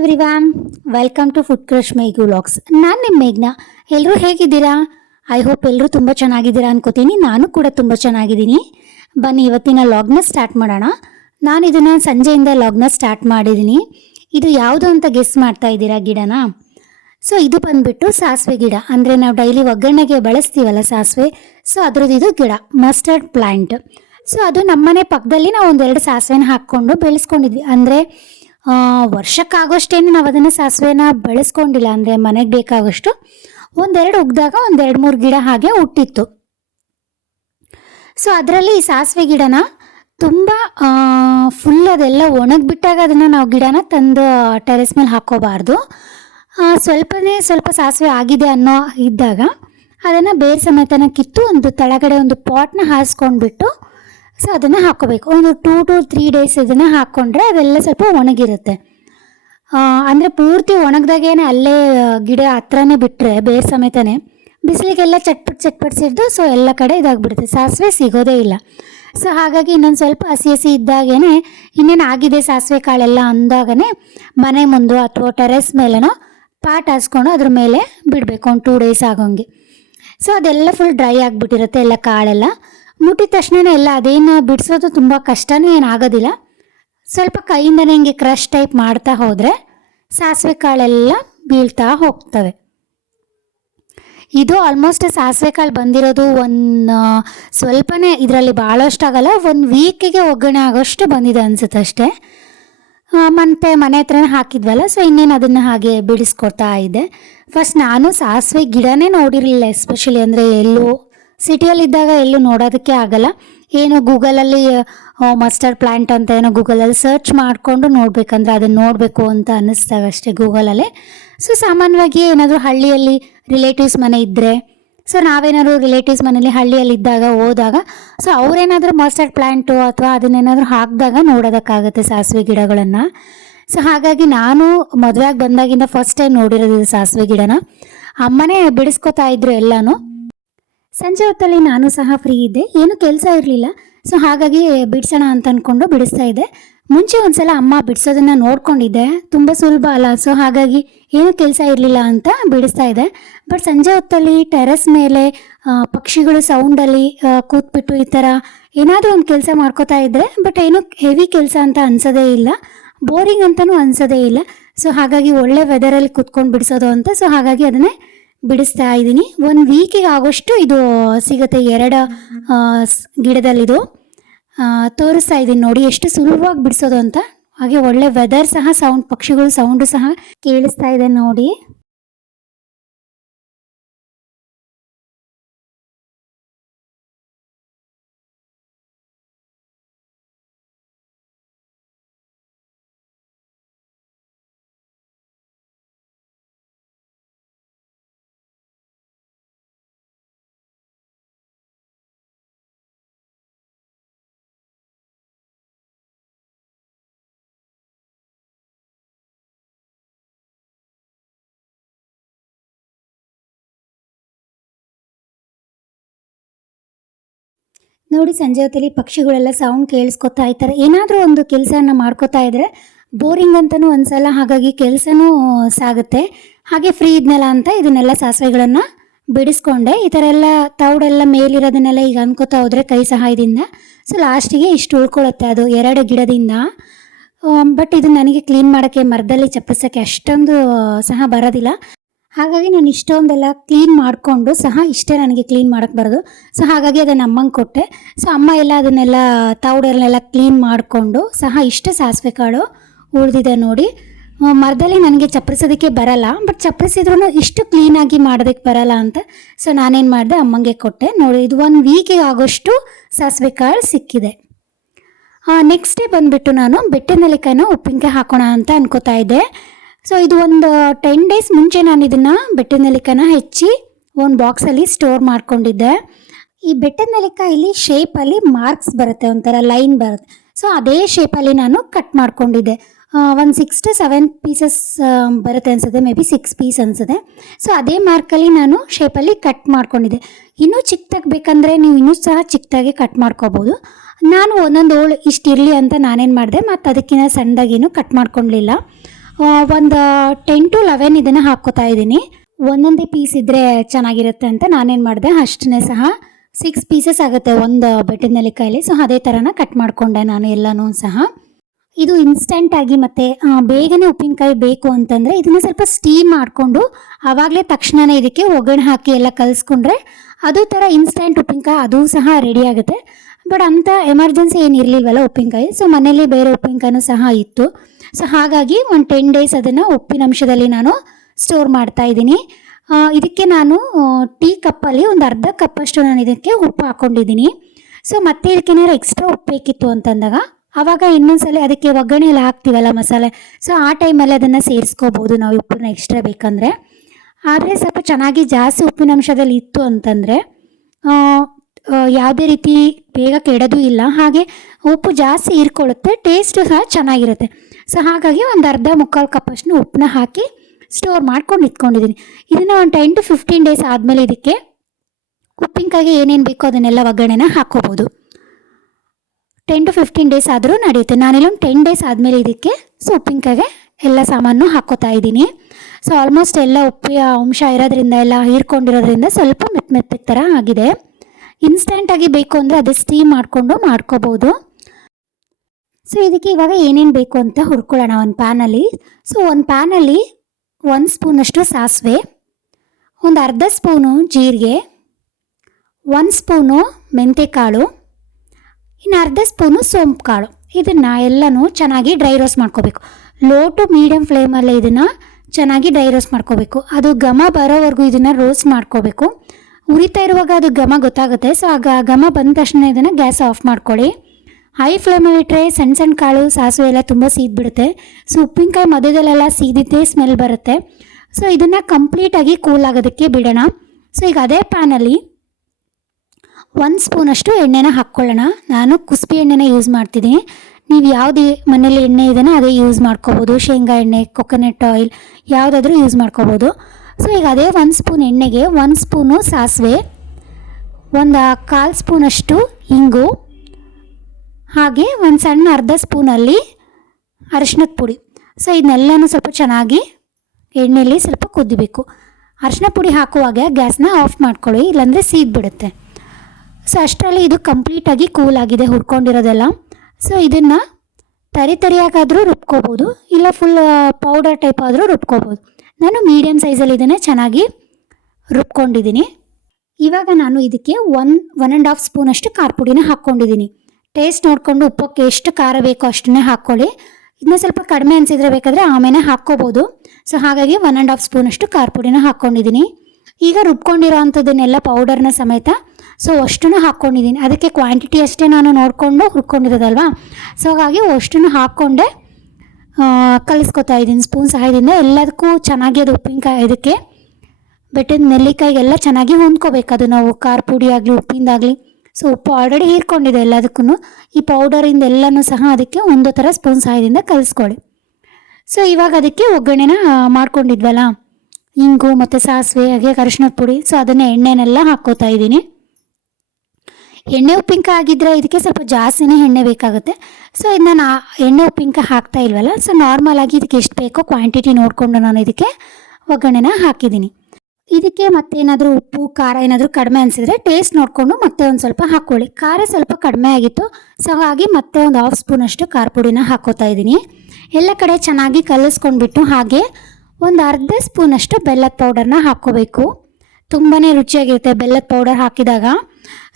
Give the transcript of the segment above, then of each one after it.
Everyone, welcome to food crush ಮೇಘು vlogs. ನಾನು ನಿಮ್ಮ ಮೇಘ್ನಾ. ಎಲ್ಲರೂ ಹೇಗಿದ್ದೀರಾ? ಐ ಹೋಪ್ ಎಲ್ಲರೂ ತುಂಬ ಚೆನ್ನಾಗಿದ್ದೀರಾ ಅನ್ಕೋತೀನಿ. ನಾನು ಕೂಡ ತುಂಬ ಚೆನ್ನಾಗಿದ್ದೀನಿ. ಬನ್ನಿ ಇವತ್ತಿನ ಲಾಗ್ನ ಸ್ಟಾರ್ಟ್ ಮಾಡೋಣ. ನಾನು ಇದನ್ನು ಸಂಜೆಯಿಂದ ಲಾಗ್ನ ಸ್ಟಾರ್ಟ್ ಮಾಡಿದ್ದೀನಿ. ಇದು ಯಾವುದು ಅಂತ ಗೆಸ್ ಮಾಡ್ತಾ ಇದ್ದೀರಾ ಗಿಡನ? ಸೊ ಇದು ಬಂದುಬಿಟ್ಟು ಸಾಸಿವೆ ಗಿಡ. ಅಂದರೆ ನಾವು ಡೈಲಿ ಒಗ್ಗರಣೆಗೆ ಬಳಸ್ತೀವಲ್ಲ ಸಾಸಿವೆ, ಸೊ ಅದ್ರದ್ದು ಇದು ಗಿಡ, ಮಸ್ಟರ್ಡ್ ಪ್ಲ್ಯಾಂಟ್. ಸೊ ಅದು ನಮ್ಮನೆ ಪಕ್ಕದಲ್ಲಿ ನಾವು ಒಂದೆರಡು ಸಾಸಿವೆನ ಹಾಕ್ಕೊಂಡು ಬೆಳೆಸ್ಕೊಂಡಿದ್ವಿ. ಅಂದರೆ ವರ್ಷಕ್ಕಾಗೋಷ್ಟೇನು ನಾವು ಅದನ್ನು ಸಾಸಿವೆನ ಬೆಳೆಸ್ಕೊಂಡಿಲ್ಲ, ಅಂದರೆ ಮನೆಗೆ ಬೇಕಾಗೋಷ್ಟು ಒಂದೆರಡು ಉಗ್ದಾಗ ಒಂದೆರಡು ಮೂರು ಗಿಡ ಹಾಗೆ ಹುಟ್ಟಿತ್ತು. ಸೊ ಅದರಲ್ಲಿ ಈ ಸಾಸಿವೆ ಗಿಡನ ತುಂಬ ಫುಲ್ ಅದೆಲ್ಲ ಒಣಗಿಬಿಟ್ಟಾಗ ಅದನ್ನು ನಾವು ಗಿಡನ ತಂದು ಟೆರೆಸ್ ಮೇಲೆ ಹಾಕ್ಕೋಬಾರ್ದು. ಸ್ವಲ್ಪ ಸಾಸಿವೆ ಆಗಿದೆ ಅನ್ನೋ ಇದ್ದಾಗ ಅದನ್ನು ಬೇರೆ ಸಮೇತನ ಕಿತ್ತು ಒಂದು ತೆಳಗಡೆ ಒಂದು ಪಾಟ್ನ ಹಾಸ್ಕೊಂಡ್ಬಿಟ್ಟು ಸೊ ಅದನ್ನು ಹಾಕ್ಕೋಬೇಕು. ಒಂದು 2 to 3 days ಇದನ್ನು ಹಾಕ್ಕೊಂಡ್ರೆ ಅದೆಲ್ಲ ಸ್ವಲ್ಪ ಒಣಗಿರುತ್ತೆ. ಅಂದರೆ ಪೂರ್ತಿ ಒಣಗ್ದಾಗೇನೆ ಅಲ್ಲೇ ಗಿಡ ಹತ್ರನೇ ಬಿಟ್ಟರೆ ಬೇರೆ ಸಮೇತನೇ ಬಿಸಿಲಿಗೆಲ್ಲ ಚಟ್ಪಟ್ ಸಿಡ್ದು ಸೊ ಎಲ್ಲ ಕಡೆ ಇದಾಗ್ಬಿಡುತ್ತೆ, ಸಾಸಿವೆ ಸಿಗೋದೇ ಇಲ್ಲ. ಸೊ ಹಾಗಾಗಿ ಇನ್ನೊಂದು ಸ್ವಲ್ಪ ಹಸಿ ಇದ್ದಾಗೇ ಇನ್ನೇನು ಆಗಿದೆ ಸಾಸಿವೆ ಕಾಳೆಲ್ಲ ಅಂದಾಗನೇ ಮನೆ ಮುಂದೆ ಅಥವಾ ಟೆರೆಸ್ ಮೇಲೆನೋ ಪಾಟ್ ಹಾಸ್ಕೊಂಡು ಅದ್ರ ಮೇಲೆ ಬಿಡಬೇಕು ಒಂದು 2 days ಆಗೋಂಗೆ. ಸೊ ಅದೆಲ್ಲ ಫುಲ್ ಡ್ರೈ ಆಗಿಬಿಟ್ಟಿರುತ್ತೆ ಎಲ್ಲ ಕಾಳೆಲ್ಲ. ಮುಟ್ಟಿದ ತಕ್ಷಣ ಎಲ್ಲ ಅದೇನು ಬಿಡಿಸೋದು ತುಂಬ ಕಷ್ಟನೂ ಏನಾಗೋದಿಲ್ಲ. ಸ್ವಲ್ಪ ಕೈಯಿಂದನೇ ಹಿಂಗೆ ಕ್ರಶ್ ಟೈಪ್ ಮಾಡ್ತಾ ಹೋದರೆ ಸಾಸಿವೆ ಕಾಳೆಲ್ಲ ಬೀಳ್ತಾ ಹೋಗ್ತವೆ. ಇದು ಆಲ್ಮೋಸ್ಟ್ ಸಾಸಿವೆ ಕಾಳು ಬಂದಿರೋದು ಸ್ವಲ್ಪನೇ, ಇದರಲ್ಲಿ ಭಾಳಷ್ಟಾಗಲ್ಲ, 1 ವೀಕಿಗೆ ಒಗ್ಗರಣೆ ಆಗೋಷ್ಟು ಬಂದಿದೆ ಅನಿಸುತ್ತೆ ಅಷ್ಟೇ. ಮನೆ ಹತ್ರನೇ ಹಾಕಿದ್ವಲ್ಲ, ಸೊ ಇನ್ನೇನು ಅದನ್ನು ಹಾಗೆ ಬಿಡಿಸ್ಕೊಡ್ತಾ ಇದ್ದೆ. ಫಸ್ಟ್ ನಾನು ಸಾಸಿವೆ ಗಿಡನೇ ನೋಡಿರಲಿಲ್ಲ, ಎಸ್ಪೆಷಲಿ ಅಂದರೆ ಎಲ್ಲೂ ಸಿಟಿಯಲ್ಲಿದ್ದಾಗ ಎಲ್ಲೂ ನೋಡೋದಕ್ಕೆ ಆಗಲ್ಲ. ಏನು ಗೂಗಲಲ್ಲಿ ಮಸ್ಟರ್ಡ್ ಪ್ಲ್ಯಾಂಟ್ ಅಂತ ಏನೋ ಗೂಗಲಲ್ಲಿ ಸರ್ಚ್ ಮಾಡಿಕೊಂಡು ನೋಡಬೇಕಂದ್ರೆ ಅದನ್ನು ನೋಡಬೇಕು ಅಂತ ಅನ್ನಿಸ್ದಾಗ ಅಷ್ಟೇ ಗೂಗಲಲ್ಲಿ. ಸೊ ಸಾಮಾನ್ಯವಾಗಿ ಏನಾದರೂ ಹಳ್ಳಿಯಲ್ಲಿ ರಿಲೇಟಿವ್ಸ್ ಮನೆ ಇದ್ದರೆ, ಸೊ ನಾವೇನಾದರೂ ರಿಲೇಟಿವ್ಸ್ ಮನೇಲಿ ಹಳ್ಳಿಯಲ್ಲಿ ಇದ್ದಾಗ ಹೋದಾಗ ಸೊ ಅವರೇನಾದರೂ ಮಸ್ಟರ್ಡ್ ಪ್ಲ್ಯಾಂಟು ಅಥವಾ ಅದನ್ನೇನಾದರೂ ಹಾಕಿದಾಗ ನೋಡೋದಕ್ಕಾಗುತ್ತೆ ಸಾಸಿವೆ ಗಿಡಗಳನ್ನು. ಸೊ ಹಾಗಾಗಿ ನಾನು ಮದುವೆಯಾಗಿ ಬಂದಾಗಿಂದ ಫಸ್ಟ್ ಟೈಮ್ ನೋಡಿರೋದು ಸಾಸಿವೆ ಗಿಡನ. ಅಮ್ಮನೇ ಬಿಡಿಸ್ಕೊತಾ ಇದ್ರು ಎಲ್ಲನೂ. ಸಂಜೆ ಹೊತ್ತಲ್ಲಿ ನಾನು ಸಹ ಫ್ರೀ ಇದ್ದೆ, ಏನೂ ಕೆಲಸ ಇರಲಿಲ್ಲ. ಸೊ ಹಾಗಾಗಿ ಬಿಡಿಸೋಣ ಅಂತ ಅಂದ್ಕೊಂಡು ಬಿಡಿಸ್ತಾ ಇದ್ದೆ. ಮುಂಚೆ ಒಂದ್ಸಲ ಅಮ್ಮ ಬಿಡಿಸೋದನ್ನು ನೋಡ್ಕೊಂಡಿದ್ದೆ, ತುಂಬ ಸುಲಭ ಅಲ್ಲ, ಸೊ ಹಾಗಾಗಿ ಏನೂ ಕೆಲಸ ಇರಲಿಲ್ಲ ಅಂತ ಬಿಡಿಸ್ತಾ ಇದ್ದೆ. ಬಟ್ ಸಂಜೆ ಹೊತ್ತಲ್ಲಿ ಟೆರೆಸ್ ಮೇಲೆ ಪಕ್ಷಿಗಳು ಸೌಂಡಲ್ಲಿ ಕೂತ್ಬಿಟ್ಟು ಈ ಥರ ಏನಾದರೂ ಒಂದು ಕೆಲಸ ಮಾಡ್ಕೋತಾ ಇದ್ದರೆ, ಬಟ್ ಏನೂ ಹೆವಿ ಕೆಲಸ ಅಂತ ಅನ್ಸೋದೇ ಇಲ್ಲ, ಬೋರಿಂಗ್ ಅಂತಲೂ ಅನ್ಸೋದೇ ಇಲ್ಲ. ಸೊ ಹಾಗಾಗಿ ಒಳ್ಳೆ ವೆದರಲ್ಲಿ ಕೂತ್ಕೊಂಡು ಬಿಡಿಸೋದು ಅಂತ, ಸೊ ಹಾಗಾಗಿ ಅದನ್ನೇ ಬಿಡಿಸ್ತಾ ಇದ್ದೀನಿ. 1 ವೀಕಿಗೆ ಆಗೋಷ್ಟು ಇದು ಸಿಗುತ್ತೆ 2 ಗಿಡದಲ್ಲಿದು. ತೋರಿಸ್ತಾ ಇದ್ದೀನಿ ನೋಡಿ ಎಷ್ಟು ಸುಲಭವಾಗಿ ಬಿಡಿಸೋದು ಅಂತ. ಹಾಗೆ ಒಳ್ಳೆ ವೆದರ್ ಸಹ, ಪಕ್ಷಿಗಳು ಸೌಂಡು ಸಹ ಕೇಳಿಸ್ತಾ ಇದೆ ನೋಡಿ. ನೋಡಿ ಸಂಜೆ ಹೊತ್ತಲ್ಲಿ ಪಕ್ಷಿಗಳೆಲ್ಲ ಸೌಂಡ್ ಕೇಳಿಸ್ಕೊತಾ ಇರ್ತಾರೆ. ಏನಾದರೂ ಒಂದು ಕೆಲಸನ ಮಾಡ್ಕೋತಾ ಇದ್ದರೆ ಬೋರಿಂಗ್ ಅಂತಲೂ ಅನ್ಸಲ್ಲ, ಹಾಗಾಗಿ ಕೆಲಸನೂ ಸಾಗುತ್ತೆ. ಹಾಗೆ ಫ್ರೀ ಇದ್ನಲ್ಲ ಅಂತ ಇದನ್ನೆಲ್ಲ ಸಾಸಿವೆಗಳನ್ನು ಬಿಡಿಸ್ಕೊಂಡೆ. ಈ ಥರ ಎಲ್ಲ ತೌಡೆಲ್ಲ ಮೇಲಿರೋದನ್ನೆಲ್ಲ ಈಗ ಅನ್ಕೋತಾ ಹೋದರೆ ಕೈ ಸಹಾಯದಿಂದ ಸೊ ಲಾಸ್ಟಿಗೆ ಇಷ್ಟು ಉಳ್ಕೊಳ್ಳುತ್ತೆ ಅದು 2 ಗಿಡದಿಂದ. ಬಟ್ ಇದು ನನಗೆ ಕ್ಲೀನ್ ಮಾಡೋಕ್ಕೆ, ಮರದಲ್ಲಿ ಚಪ್ಪರಿಸೋಕ್ಕೆ ಅಷ್ಟೊಂದು ಸಹ ಬರೋದಿಲ್ಲ. ಹಾಗಾಗಿ ನಾನು ಇಷ್ಟೊಂದೆಲ್ಲ ಕ್ಲೀನ್ ಮಾಡಿಕೊಂಡು ಸಹ ಇಷ್ಟೇ ನನಗೆ ಕ್ಲೀನ್ ಮಾಡೋಕ್ಕೆ ಬರೋದು. ಸೊ ಹಾಗಾಗಿ ಅದನ್ನು ಅಮ್ಮಂಗೆ ಕೊಟ್ಟೆ. ಸೊ ಅಮ್ಮ ಎಲ್ಲ ಅದನ್ನೆಲ್ಲ ತೌಡಲ್ಲೆಲ್ಲ ಕ್ಲೀನ್ ಮಾಡಿಕೊಂಡು ಸಹ ಇಷ್ಟು ಸಾಸಿವೆ ಕಾಳು ಉಳಿದಿದೆ ನೋಡಿ. ಮರದಲ್ಲಿ ನನಗೆ ಚಪ್ಪರಿಸೋದಕ್ಕೆ ಬರಲ್ಲ, ಬಟ್ ಚಪ್ಪರಿಸಿದ್ರೂ ಇಷ್ಟು ಕ್ಲೀನಾಗಿ ಮಾಡೋದಕ್ಕೆ ಬರಲ್ಲ ಅಂತ ಸೊ ನಾನೇನು ಮಾಡಿದೆ, ಅಮ್ಮಂಗೆ ಕೊಟ್ಟೆ. ನೋಡಿ ಇದು 1 ವೀಕಿಗೆ ಆಗೋಷ್ಟು ಸಾಸಿವೆ ಕಾಳು ಸಿಕ್ಕಿದೆ. ನೆಕ್ಸ್ಟ್ ಡೇ ಬಂದುಬಿಟ್ಟು ನಾನು ಬೆಟ್ಟನೆಲ್ಲಿಕಾಯಿನ ಉಪ್ಪಿನಕಾಯಿ ಹಾಕೋಣ ಅಂತ ಅನ್ಕೋತಾ ಇದ್ದೆ. ಸೊ ಇದು ಒಂದು 10 days ಮುಂಚೆ ನಾನು ಇದನ್ನು ಬೆಟ್ಟನೆಲ್ಲಿಕಾಯಿನ ಹೆಚ್ಚಿ ಒಂದು ಬಾಕ್ಸಲ್ಲಿ ಸ್ಟೋರ್ ಮಾಡ್ಕೊಂಡಿದ್ದೆ. ಈ ಬೆಟ್ಟನೆಲ್ಲಿಕಾಯಲ್ಲಿ ಶೇಪಲ್ಲಿ ಮಾರ್ಕ್ಸ್ ಬರುತ್ತೆ, ಒಂಥರ ಲೈನ್ ಬರುತ್ತೆ. ಸೊ ಅದೇ ಶೇಪಲ್ಲಿ ನಾನು ಕಟ್ ಮಾಡ್ಕೊಂಡಿದ್ದೆ. ಒಂದು 6 to 7 ಪೀಸಸ್ ಬರುತ್ತೆ ಅನಿಸುತ್ತೆ, ಮೇ ಬಿ 6 ಪೀಸ್ ಅನಿಸುತ್ತೆ. ಸೊ ಅದೇ ಮಾರ್ಕಲ್ಲಿ ನಾನು ಶೇಪಲ್ಲಿ ಕಟ್ ಮಾಡ್ಕೊಂಡಿದ್ದೆ. ಇನ್ನೂ ಚಿಕ್ಕದಾಗಿ ಬೇಕಂದರೆ ನೀವು ಇನ್ನೂ ಸಹ ಚಿಕ್ಕದಾಗಿ ಕಟ್ ಮಾಡ್ಕೋಬೋದು. ನಾನು ಒಂದೊಂದು ಹೋಳು ಇಷ್ಟಿರಲಿ ಅಂತ ನಾನೇನು ಮಾಡಿದೆ, ಮತ್ತು ಅದಕ್ಕಿಂತ ಸಣ್ಣದಾಗೇನು ಕಟ್ ಮಾಡ್ಕೊಳ್ಲಿಲ್ಲ. ಒಂದು 10 to 11 ಇದನ್ನು ಹಾಕ್ಕೋತಾ ಇದ್ದೀನಿ. ಒಂದೊಂದೇ ಪೀಸ್ ಇದ್ದರೆ ಚೆನ್ನಾಗಿರುತ್ತೆ ಅಂತ ನಾನೇನು ಮಾಡಿದೆ, ಅಷ್ಟನ್ನೇ ಸಹ 6 ಪೀಸಸ್ ಆಗುತ್ತೆ ಒಂದು ಬೆಟ್ಟದ ನೆಲ್ಲಿಕಾಯಲ್ಲಿ. ಸೊ ಅದೇ ಥರನ ಕಟ್ ಮಾಡಿಕೊಂಡೆ ನಾನು ಎಲ್ಲನೂ ಸಹ. ಇದು ಇನ್ಸ್ಟೆಂಟಾಗಿ ಮತ್ತು ಬೇಗನೆ ಉಪ್ಪಿನಕಾಯಿ ಬೇಕು ಅಂತಂದರೆ ಇದನ್ನು ಸ್ವಲ್ಪ ಸ್ಟೀಮ್ ಮಾಡಿಕೊಂಡು ಆವಾಗಲೇ ತಕ್ಷಣವೇ ಇದಕ್ಕೆ ಒಗ್ಗರಣೆ ಹಾಕಿ ಎಲ್ಲ ಕಲಿಸ್ಕೊಂಡ್ರೆ ಅದು ಥರ ಇನ್ಸ್ಟೆಂಟ್ ಉಪ್ಪಿನಕಾಯಿ ಅದು ಸಹ ರೆಡಿ ಆಗುತ್ತೆ. ಬಟ್ ಅಂಥ ಎಮರ್ಜೆನ್ಸಿ ಏನು ಇರಲಿಲ್ವಲ್ಲ ಉಪ್ಪಿನಕಾಯಿ. ಸೊ ಮನೇಲಿ ಬೇರೆ ಉಪ್ಪಿನಕಾಯಿನೂ ಸಹ ಇತ್ತು. ಸೊ ಹಾಗಾಗಿ ಒಂದು 10 days ಅದನ್ನು ಉಪ್ಪಿನಂಶದಲ್ಲಿ ನಾನು ಸ್ಟೋರ್ ಮಾಡ್ತಾ ಇದ್ದೀನಿ. ಇದಕ್ಕೆ ನಾನು ಟೀ ಕಪ್ಪಲ್ಲಿ ಒಂದು ಅರ್ಧ ಕಪ್ಪಷ್ಟು ನಾನು ಇದಕ್ಕೆ ಉಪ್ಪು ಹಾಕ್ಕೊಂಡಿದ್ದೀನಿ. ಸೊ ಮತ್ತೆ ಇದಕ್ಕೇನಾದ್ರು ಎಕ್ಸ್ಟ್ರಾ ಉಪ್ಪು ಬೇಕಿತ್ತು ಅಂತಂದಾಗ ಆವಾಗ ಇನ್ನೊಂದ್ಸಲ ಅದಕ್ಕೆ ಒಗ್ಗರಣೆ ಎಲ್ಲ ಹಾಕ್ತೀವಲ್ಲ ಮಸಾಲೆ, ಸೊ ಆ ಟೈಮಲ್ಲಿ ಅದನ್ನು ಸೇರಿಸ್ಕೋಬೋದು ನಾವು ಉಪ್ಪನ್ನ ಎಕ್ಸ್ಟ್ರಾ ಬೇಕಂದರೆ. ಆದರೆ ಸ್ವಲ್ಪ ಚೆನ್ನಾಗಿ ಜಾಸ್ತಿ ಉಪ್ಪಿನಂಶದಲ್ಲಿ ಇತ್ತು ಅಂತಂದರೆ ಯಾವುದೇ ರೀತಿ ಬೇಗ ಕೆಡೋದು ಇಲ್ಲ, ಹಾಗೆ ಉಪ್ಪು ಜಾಸ್ತಿ ಹೀರ್ಕೊಳ್ಳುತ್ತೆ, ಟೇಸ್ಟು ಸಹ ಚೆನ್ನಾಗಿರುತ್ತೆ. ಸೊ ಹಾಗಾಗಿ ಒಂದು ಅರ್ಧ ಮುಕ್ಕಾಲು ಕಪ್ಪಷ್ಟು ಉಪ್ಪನ್ನ ಹಾಕಿ ಸ್ಟೋರ್ ಮಾಡ್ಕೊಂಡು ಇಟ್ಕೊಂಡಿದ್ದೀನಿ. ಇದನ್ನು ಒಂದು 10 to 15 days ಆದಮೇಲೆ ಇದಕ್ಕೆ ಉಪ್ಪಿನಕಾಯಿಗೆ ಏನೇನು ಬೇಕೋ ಅದನ್ನೆಲ್ಲ ಒಗ್ಗರಣೆನ ಹಾಕ್ಕೋಬೋದು. 10 to 15 days ಆದರೂ ನಡೆಯುತ್ತೆ. ನಾನಿಲ್ಲೊಂದು 10 days ಆದಮೇಲೆ ಇದಕ್ಕೆ ಉಪ್ಪಿನಕಾಯಿಗೆ ಎಲ್ಲ ಸಾಮಾನು ಹಾಕ್ಕೋತಾ ಇದ್ದೀನಿ. ಸೊ ಆಲ್ಮೋಸ್ಟ್ ಎಲ್ಲ ಉಪ್ಪಿನ ಅಂಶ ಇರೋದ್ರಿಂದ ಎಲ್ಲ ಹೀರ್ಕೊಂಡಿರೋದ್ರಿಂದ ಸ್ವಲ್ಪ ಮೆತ್ತಗೆ ಥರ ಆಗಿದೆ. ಇನ್ಸ್ಟೆಂಟಾಗಿ ಬೇಕು ಅಂದರೆ ಅದೇ ಸ್ಟೀಮ್ ಮಾಡಿಕೊಂಡು ಮಾಡ್ಕೋಬೋದು. ಸೊ ಇದಕ್ಕೆ ಇವಾಗ ಏನೇನು ಬೇಕು ಅಂತ ಹುರ್ಕೊಳ್ಳೋಣ ಒಂದು ಪ್ಯಾನಲ್ಲಿ. ಸೊ ಒಂದು ಪ್ಯಾನಲ್ಲಿ 1 ಸ್ಪೂನಷ್ಟು ಸಾಸಿವೆ, ಒಂದು ಅರ್ಧ ಸ್ಪೂನು ಜೀರಿಗೆ, 1 ಸ್ಪೂನು ಮೆಂತ್ಯಕಾಳು, ಇನ್ನು ಅರ್ಧ ಸ್ಪೂನು ಸೋಂಪು ಕಾಳು. ಇದನ್ನು ಎಲ್ಲನೂ ಚೆನ್ನಾಗಿ ಡ್ರೈ ರೋಸ್ಟ್ ಮಾಡ್ಕೋಬೇಕು. ಲೋ ಟು ಮೀಡಿಯಮ್ ಫ್ಲೇಮಲ್ಲೇ ಇದನ್ನು ಚೆನ್ನಾಗಿ ಡ್ರೈ ರೋಸ್ಟ್ ಮಾಡ್ಕೋಬೇಕು. ಅದು ಘಮ ಬರೋವರೆಗೂ ಇದನ್ನು ರೋಸ್ಟ್ ಮಾಡ್ಕೋಬೇಕು. ಉರಿತಾ ಇರುವಾಗ ಅದು ಘಮ ಗೊತ್ತಾಗುತ್ತೆ. ಸೊ ಆಗ ಘಮ ಬಂದ ತಕ್ಷಣ ಇದನ್ನು ಗ್ಯಾಸ್ ಆಫ್ ಮಾಡ್ಕೊಳ್ಳಿ. ಹೈ ಫ್ಲೇಮಲ್ಲಿ ಇಟ್ಟರೆ ಸಣ್ಣ ಸಣ್ಣ ಕಾಳು ಸಾಸಿವೆ ಎಲ್ಲ ತುಂಬ ಸೀದ್ಬಿಡುತ್ತೆ. ಸೊ ಉಪ್ಪಿನಕಾಯಿ ಮಧ್ಯದಲ್ಲೆಲ್ಲ ಸೀದಿದ್ದೇ ಸ್ಮೆಲ್ ಬರುತ್ತೆ. ಸೊ ಇದನ್ನು ಕಂಪ್ಲೀಟಾಗಿ ಕೂಲ್ ಆಗೋದಕ್ಕೆ ಬಿಡೋಣ. ಸೊ ಈಗ ಅದೇ ಪ್ಯಾನಲ್ಲಿ 1 ಸ್ಪೂನಷ್ಟು ಎಣ್ಣೆನ ಹಾಕ್ಕೊಳ್ಳೋಣ. ನಾನು ಕುಸ್ಬೆ ಎಣ್ಣೆನ ಯೂಸ್ ಮಾಡ್ತಿದ್ದೀನಿ. ನೀವು ಯಾವುದು ಮನೇಲಿ ಎಣ್ಣೆ ಇದನ್ನು ಅದೇ ಯೂಸ್ ಮಾಡ್ಕೋಬೋದು. ಶೇಂಗಾ ಎಣ್ಣೆ, ಕೊಕೊನಟ್ ಆಯಿಲ್ ಯಾವುದಾದ್ರೂ ಯೂಸ್ ಮಾಡ್ಕೋಬೋದು. ಸೊ ಈಗ ಅದೇ 1 ಸ್ಪೂನ್ ಎಣ್ಣೆಗೆ 1 ಸ್ಪೂನು ಸಾಸಿವೆ, ಒಂದು 1/4 ಸ್ಪೂನಷ್ಟು ಇಂಗು, ಹಾಗೆ ಒಂದು ಸಣ್ಣ ಅರ್ಧ ಸ್ಪೂನಲ್ಲಿ ಅರಿಶಿನದ ಪುಡಿ. ಸೊ ಇದನ್ನೆಲ್ಲನೂ ಸ್ವಲ್ಪ ಚೆನ್ನಾಗಿ ಎಣ್ಣೆಯಲ್ಲಿ ಸ್ವಲ್ಪ ಕುದಿಬೇಕು. ಅರಿಶಿನ ಪುಡಿ ಹಾಕುವಾಗ ಗ್ಯಾಸ್ನ ಆಫ್ ಮಾಡ್ಕೊಳ್ಳಿ, ಇಲ್ಲಾಂದರೆ ಸೀದ್ಬಿಡುತ್ತೆ. ಸೊ ಅಷ್ಟರಲ್ಲಿ ಇದು ಕಂಪ್ಲೀಟಾಗಿ ಕೂಲ್ ಆಗಿದೆ ಹುರ್ಕೊಂಡಿರೋದೆಲ್ಲ. ಸೊ ಇದನ್ನು ತರಿಯಾಗಾದರೂ ರುಬ್ಕೋಬೋದು, ಇಲ್ಲ ಫುಲ್ ಪೌಡರ್ ಟೈಪ್ ಆದರೂ ರುಬ್ಕೋಬೋದು. ನಾನು ಮೀಡಿಯಮ್ ಸೈಜಲ್ಲಿ ಇದನ್ನು ಚೆನ್ನಾಗಿ ರುಬ್ಕೊಂಡಿದ್ದೀನಿ. ಇವಾಗ ನಾನು ಇದಕ್ಕೆ 1.5 ಸ್ಪೂನಷ್ಟು ಖಾರ ಪುಡಿನ ಹಾಕ್ಕೊಂಡಿದ್ದೀನಿ. ಟೇಸ್ಟ್ ನೋಡಿಕೊಂಡು ಉಪ್ಪಕ್ಕೆ ಎಷ್ಟು ಖಾರ ಬೇಕೋ ಅಷ್ಟನ್ನೇ ಹಾಕ್ಕೊಳ್ಳಿ. ಇದನ್ನ ಸ್ವಲ್ಪ ಕಡಿಮೆ ಅನಿಸಿದ್ರೆ ಬೇಕಾದರೆ ಆಮೇಲೆ ಹಾಕ್ಕೋಬೋದು. ಸೊ ಹಾಗಾಗಿ 1.5 ಸ್ಪೂನಷ್ಟು ಖಾರ ಪುಡಿನ ಹಾಕ್ಕೊಂಡಿದ್ದೀನಿ. ಈಗ ರುಬ್ಕೊಂಡಿರೋ ಅಂಥದ್ದನ್ನೆಲ್ಲ ಪೌಡರ್ನ ಸಮೇತ ಸೊ ಅಷ್ಟನ್ನು ಹಾಕ್ಕೊಂಡಿದ್ದೀನಿ. ಅದಕ್ಕೆ ಕ್ವಾಂಟಿಟಿ ಅಷ್ಟೇ ನಾನು ನೋಡಿಕೊಂಡು ಹುರ್ಕೊಂಡಿರೋದಲ್ವಾ. ಸೊ ಹಾಗಾಗಿ ಅಷ್ಟನ್ನು ಹಾಕ್ಕೊಂಡೆ ಕಲಿಸ್ಕೊತಾ ಇದ್ದೀನಿ ಸ್ಪೂನ್ ಸಹಾಯದಿಂದ. ಎಲ್ಲದಕ್ಕೂ ಚೆನ್ನಾಗಿ ಅದು ಉಪ್ಪಿನಕಾಯಿ ಇದಕ್ಕೆ ಬೆಟ್ಟದ ನೆಲ್ಲಿಕಾಯಿಗೆಲ್ಲ ಚೆನ್ನಾಗಿ ಹೊಂದ್ಕೋಬೇಕು. ಅದು ನಾವು ಖಾರ ಪುಡಿ ಆಗಲಿ ಉಪ್ಪಿಂದಾಗಲಿ. ಸೊ ಉಪ್ಪು ಆಲ್ರೆಡಿ ಹೀರ್ಕೊಂಡಿದೆ ಎಲ್ಲದಕ್ಕೂ. ಈ ಪೌಡರಿಂದ ಎಲ್ಲನೂ ಸಹ ಅದಕ್ಕೆ ಒಂದೋ ಥರ ಸ್ಪೂನ್ ಸಹಾಯದಿಂದ ಕಲಿಸ್ಕೊಳ್ಳಿ. ಸೊ ಇವಾಗ ಅದಕ್ಕೆ ಒಗ್ಗರಣೆನ ಮಾಡ್ಕೊಂಡಿದ್ವಲ್ಲ, ಇಂಗು ಮತ್ತು ಸಾಸಿವೆ ಹಾಗೆ ಅರಿಶಿನದ ಪುಡಿ, ಸೊ ಅದನ್ನೇ ಎಣ್ಣೆನೆಲ್ಲ ಹಾಕ್ಕೋತಾ ಇದ್ದೀನಿ. ಎಣ್ಣೆ ಉಪ್ಪಿನಕಾಯಿ ಆಗಿದ್ದರೆ ಇದಕ್ಕೆ ಸ್ವಲ್ಪ ಜಾಸ್ತಿನೇ ಎಣ್ಣೆ ಬೇಕಾಗುತ್ತೆ. ಸೊ ಇದನ್ನ ಎಣ್ಣೆ ಉಪ್ಪಿನಕಾಯಿ ಹಾಕ್ತಾ ಇಲ್ವಲ್ಲ, ಸೊ ನಾರ್ಮಲಾಗಿ ಇದಕ್ಕೆ ಎಷ್ಟು ಬೇಕೋ ಕ್ವಾಂಟಿಟಿ ನೋಡಿಕೊಂಡು ನಾನು ಇದಕ್ಕೆ ಒಗ್ಗರಣೆನ ಹಾಕಿದ್ದೀನಿ. ಇದಕ್ಕೆ ಮತ್ತೇನಾದರೂ ಉಪ್ಪು ಖಾರ ಏನಾದರೂ ಕಡಿಮೆ ಅನಿಸಿದ್ರೆ ಟೇಸ್ಟ್ ನೋಡಿಕೊಂಡು ಮತ್ತೆ ಒಂದು ಸ್ವಲ್ಪ ಹಾಕ್ಕೊಳ್ಳಿ. ಖಾರ ಸ್ವಲ್ಪ ಕಡಿಮೆ ಆಗಿತ್ತು, ಸೊ ಹಾಗಾಗಿ ಮತ್ತೆ ಒಂದು 1/2 ಸ್ಪೂನಷ್ಟು ಖಾರ ಪುಡಿನ ಹಾಕ್ಕೋತಾ ಇದ್ದೀನಿ. ಎಲ್ಲ ಕಡೆ ಚೆನ್ನಾಗಿ ಕಲಿಸ್ಕೊಂಡ್ಬಿಟ್ಟು ಹಾಗೆ ಒಂದು ಅರ್ಧ ಸ್ಪೂನಷ್ಟು ಬೆಲ್ಲದ ಪೌಡರ್ನ ಹಾಕ್ಕೋಬೇಕು. ತುಂಬಾ ರುಚಿಯಾಗಿರುತ್ತೆ ಬೆಲ್ಲದ ಪೌಡರ್ ಹಾಕಿದಾಗ.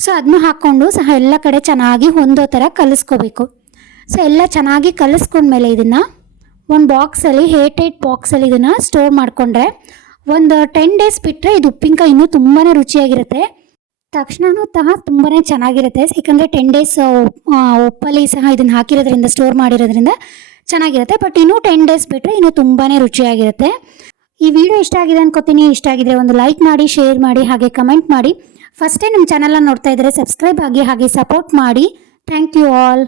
ಸೊ ಅದನ್ನು ಹಾಕ್ಕೊಂಡು ಸಹ ಎಲ್ಲ ಕಡೆ ಚೆನ್ನಾಗಿ ಹೊಂದೋ ಥರ ಕಲಿಸ್ಕೋಬೇಕು. ಸೊ ಎಲ್ಲ ಚೆನ್ನಾಗಿ ಕಲಿಸ್ಕೊಂಡ್ಮೇಲೆ ಇದನ್ನು ಒಂದು ಬಾಕ್ಸಲ್ಲಿ ಏರ್ಟೈಟ್ ಬಾಕ್ಸಲ್ಲಿ ಇದನ್ನು ಸ್ಟೋರ್ ಮಾಡಿಕೊಂಡ್ರೆ ಒಂದು 10 days ಬಿಟ್ಟರೆ ಇದು ಉಪ್ಪಿನಕಾಯಿ ಇನ್ನೂ ತುಂಬಾ ರುಚಿಯಾಗಿರುತ್ತೆ. ತಕ್ಷಣವೂ ಸಹ ತುಂಬಾ ಚೆನ್ನಾಗಿರುತ್ತೆ. ಯಾಕಂದರೆ 10 days ಉಪ್ಪಲ್ಲಿ ಸಹ ಇದನ್ನು ಹಾಕಿರೋದ್ರಿಂದ ಸ್ಟೋರ್ ಮಾಡಿರೋದ್ರಿಂದ ಚೆನ್ನಾಗಿರುತ್ತೆ. ಬಟ್ ಇನ್ನೂ 10 days ಬಿಟ್ಟರೆ ಇನ್ನೂ ತುಂಬಾ ರುಚಿಯಾಗಿರುತ್ತೆ. ಈ ವಿಡಿಯೋ ಇಷ್ಟ ಆಗಿದೆ ಅನ್ಕೋತೀನಿ. ಇಷ್ಟ ಆಗಿದ್ರೆ ಒಂದು ಲೈಕ್ ಮಾಡಿ, ಶೇರ್ ಮಾಡಿ, ಹಾಗೆ ಕಮೆಂಟ್ ಮಾಡಿ. ಫಸ್ಟ್ ಟೈಮ್ ನಮ್ಮ ಚಾನಲ್ನ ನೋಡ್ತಾ ಇದ್ದರೆ ಸಬ್ಸ್ಕ್ರೈಬ್ ಆಗಿ ಹಾಗೆ ಸಪೋರ್ಟ್ ಮಾಡಿ. Thank you all.